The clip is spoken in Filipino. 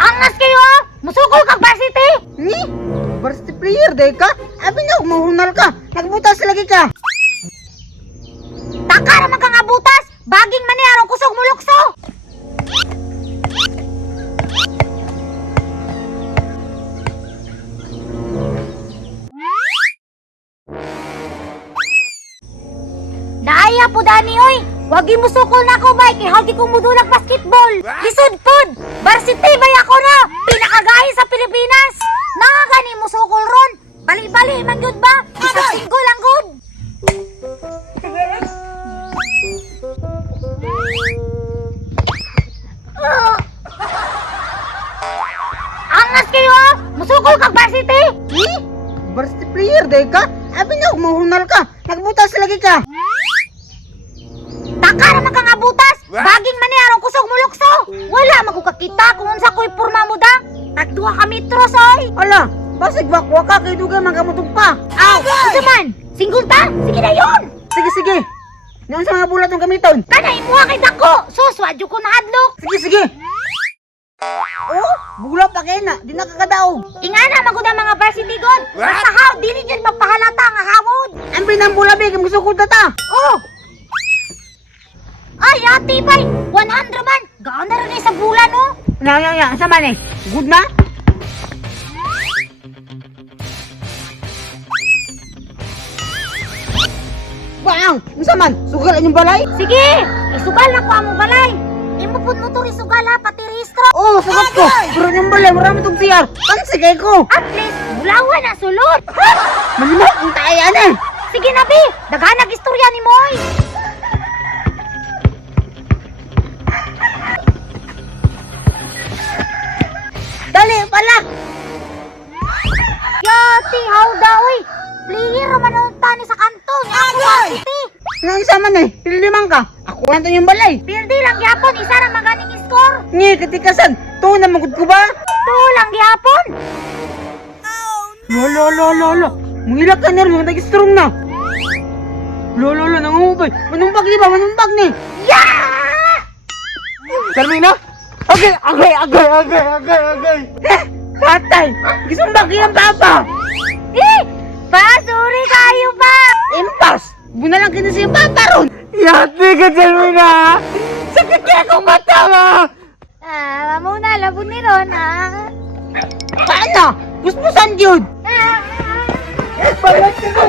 Angas kayo! Musukol kag varsity! Ni? Varsity player day ka? Abi na, mahunal ka. Nagbutas lagi ka. Taka naman kang abutas! Baging mani arong kusog mulukso! Naaya po dani oy! Wagi mo sukol na ako bay, kay hagi kong mudulag basketball! Lisod pod! Varsity bay ako na! Pinakagahi sa Pilipinas! Nakagani mo sukol ron! Bali-bali man yun ba? Isang single lang good! Angas kayo ah! Musukol kag varsity! Ni? Varsity player day ka? Abi na, mahunal ka. Nagbutas lagi ka. Taka naman kang abutas! Baging mani arong kusog mulukso! Wala magkukakita kung unsa ko'y porma mo da! Tagduha ka metros oy! Ala, basig bakwa ka kay dugay magamutog pa. Aw! Ito man! Single ta! Sige na yun! Sige, sige. Ngayon sa mga bulat ng gamiton. Kana imuha kay dako! Sus! Wadyo ko nahadlok! Sige, sige. Oh, bulat pa kayo na. Di nakakadaog. Ingana magud ang mga varsity god! Basta haw! Dili dyan magpahalata nga hawod! Ang pinambulabi, kung gusto ko data. Oh! Ay, ate bay! 100 man! Gaan na rin sa bulan oh! Ya, sa man eh. Good na? Wow, sa man. Sugal ang yung balay? Sige! Isugal na ko ang balay! Imupod mo to isugal ha, pati rehistro! Oh, sagot ko. Pero yung balay, marami itong siyar. Pansigay ko. At least, bulawan ang sulod! Malimot, ang tayan eh. Sige na, Bi! Daghanag istorya ni Moy! Dali, palak. Yati, hawda, uy! Player man ang tani sa kanton! Ako varsity! Nang isa man eh, pililimang ka. Ako lang yung balay. Pildi lang gyapon, isa ra maganing score! Ngi, katikasan. To na magod ko ba? Tuo lang gyapon! Lolo. Mungilak ka na rin, mga strong na. Lolo, nangungubay. Manumbag di ba? Manumbag ni. Yeah! Carmina? Okay. Patay. Gisumbag yung papa. Eh! Pasuri kayo pa! Impas. Buna lang kita siya papa ron. Yati ka, Carmina. Sakit kaya akong mata mo. Mamuna, labon ni Ron, ha? Paano? Puspusan yun. Palat ka ko.